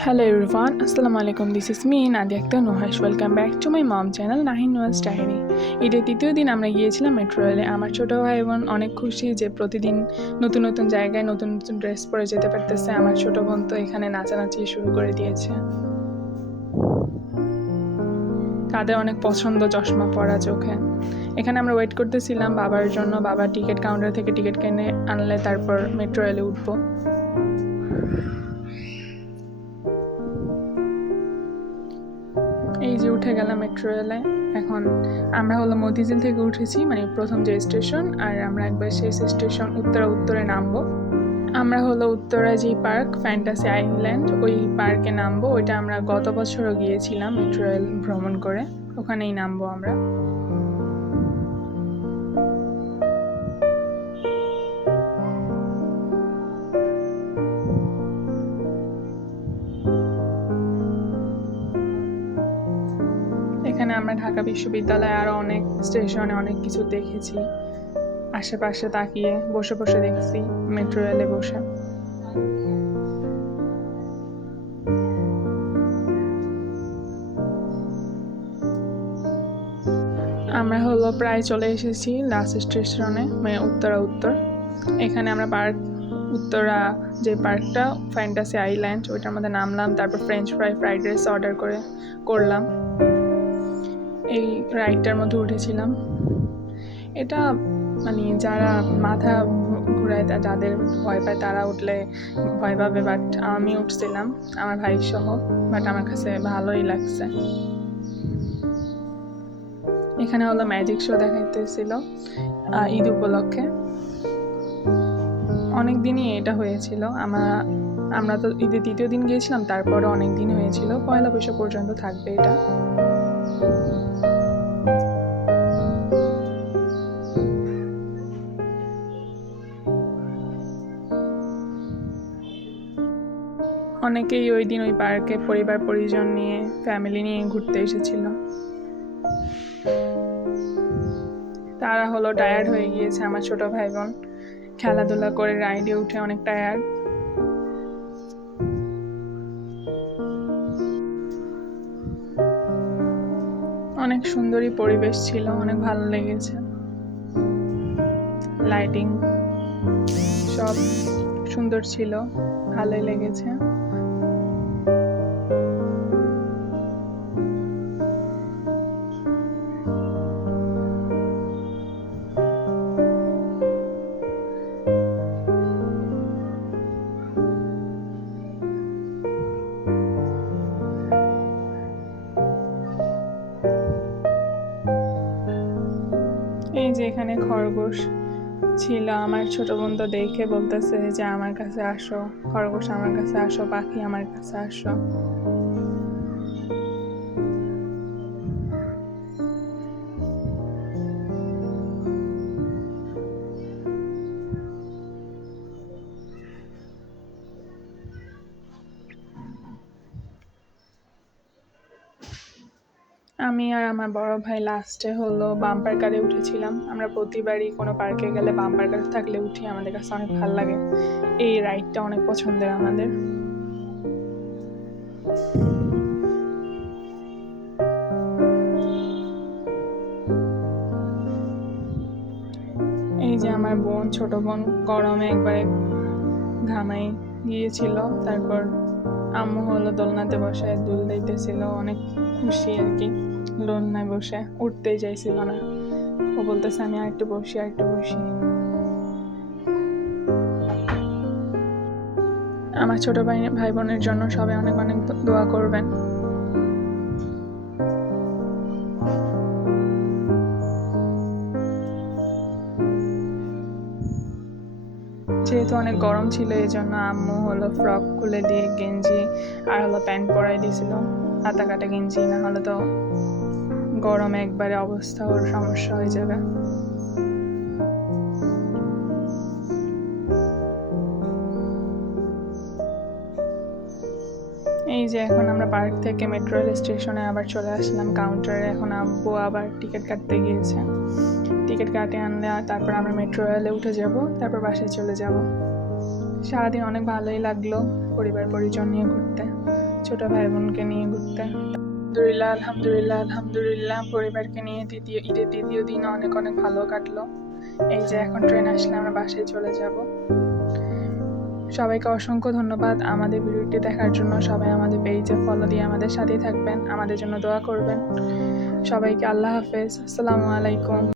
Hello everyone, Assalamu alaikum. This is me Nadia Akhtar Nuhash. Welcome back to my mom channel Nahin Noah's Diary. ঈদের তৃতীয় দিন আমরা গিয়েছিলাম metro রেলে। আমার ছোট ভাই বোন অনেক খুশি যে প্রতিদিন নতুন নতুন জায়গায় নতুন নতুন ড্রেস পরে যেতে পারতেছে। আমার ছোট বোন তো এখানে নাচানাচি শুরু করে দিয়েছে। তাদের অনেক পছন্দ চশমা পরা চোখে। এখানে আমরা ওয়েট করতেছিলাম বাবার জন্য। বাবা টিকিট কাউন্টার থেকে টিকিট কিনে আনলে তারপর মেট্রো রেলে উঠবো। এই যে উঠে গেলাম মেট্রো রেলে। এখন আমরা হলো মতিঝিল থেকে উঠেছি, মানে প্রথম যে স্টেশন, আর আমরা একবার সেই স্টেশন উত্তরে নামবো। আমরা হলো উত্তরা যে পার্ক ফ্যান্টাসি আইল্যান্ড, ওই পার্কে নামবো। ওইটা আমরা গত বছরও গিয়েছিলাম মেট্রো রেল ভ্রমণ করে, ওখানেই নামবো আমরা। এখানে আমরা ঢাকা বিশ্ববিদ্যালয়ে আরও অনেক স্টেশনে অনেক কিছু দেখেছি। আশেপাশে তাকিয়ে বসে বসে দেখছি মেট্রো রেলে বসে। আমরা হলো প্রায় চলে এসেছি লাস্ট স্টেশনে, মানে উত্তর। এখানে আমরা উত্তরা যে পার্কটা ফ্যান্টাসি আইল্যান্ড, ওইটার মধ্যে নামলাম। তারপর ফ্রেঞ্চ ফ্রাইড রাইস অর্ডার করলাম। এই রাইডটার মধ্যে উঠেছিলাম। এটা মানে যারা মাথা ঘুরায়, যাদের ভয় পায় তারা উঠলে ভয় পাবে, বাট আমি উঠছিলাম আমার ভাই সহ, বাট আমার কাছে ভালোই লাগছে। এখানে হলো ম্যাজিক শো দেখাইতেছিল ঈদ উপলক্ষে। অনেক দিনই এটা হয়েছিল। আমরা তো ঈদের তৃতীয় দিন গিয়েছিলাম, তারপরে অনেক দিন হয়েছিল। পয়লা বৈশাখ পর্যন্ত থাকবে এটা। অনেকেই ওই দিন ওই পার্কে পরিবার পরিজন নিয়ে, ফ্যামিলি নিয়ে ঘুরতে এসেছিল। তারা হলো টায়ার্ড হয়ে গিয়েছে। আমার ছোট ভাই বোন খেলাধুলা করে রাইডে উঠে অনেক টায়ার্ড। অনেক সুন্দরী পরিবেশ ছিল, অনেক ভালো লেগেছে। লাইটিং সব সুন্দর ছিল, ভালোই লেগেছে। এই যে এখানে খরগোশ ছিল। আমার ছোট বোন তো দেখে বলতেছে যে আমার কাছে আসো, খরগোশ আমার কাছে আসো, পাখি আমার কাছে আসো। আমি আর আমার বড় ভাই লাস্টে হলো বাম্পার কারে উঠেছিলাম। আমরা প্রতিবারই কোনো পার্কে গেলে বাম্পার কার থাকলে উঠি, আমাদের কাছে অনেক ভালো লাগে। এই রাইডটা অনেক পছন্দের আমাদের। এই যে আমার বোন, ছোট বোন গরমে একবারে ঘামাই গিয়েছিল। তারপর আম্মু হলো দোলনাতে বসে দুল দিতেছিল, অনেক খুশি আর কি। দোলনায় বসে উঠতেই চাইছিল না, ও বলতেছে আমি আরেকটু বসি। আমার ছোট ভাই বোনের জন্য সবাই অনেক অনেক দোয়া করবেন। যেহেতু অনেক গরম ছিল, এই জন্য আম্মু হলো ফ্রক খুলে দিয়ে গেঞ্জি আর হলো প্যান্ট পরাই দিয়েছিল, হাতা কাটা গেঞ্জি, না হলে তো গরমে একবারে অবস্থা ওর সমস্যা হয়ে যাবে। এই যে এখন আমরা পার্ক থেকে মেট্রো রেল স্টেশনে আবার চলে আসলাম কাউন্টারে। এখন আব্বু আবার টিকিট কাটতে গিয়েছে। টিকিট কাটে আনলে তারপর আমরা মেট্রো রেলে উঠে যাব, তারপর বাসায় চলে যাব। সারাদিন অনেক ভালোই লাগলো। পরিবার পরিজন নিয়ে ঘুরতে, ছোট ভাই বোনকে নিয়ে ঘুরতে। আলহামদুলিল্লাহ পরিবারকে নিয়ে ঈদের দ্বিতীয় দিন অনেক অনেক ভালো কাটলো। এই যে এখন ট্রেন আসলে আমরা বাসায় চলে যাব। সবাইকে অসংখ্য ধন্যবাদ আমাদের ভিডিওটি দেখার জন্য। সবাই আমাদের পেজে ফলো দিয়ে আমাদের সাথেই থাকবেন, আমাদের জন্য দোয়া করবেন। সবাইকে আল্লাহ হাফেজ, আসসালামু আলাইকুম।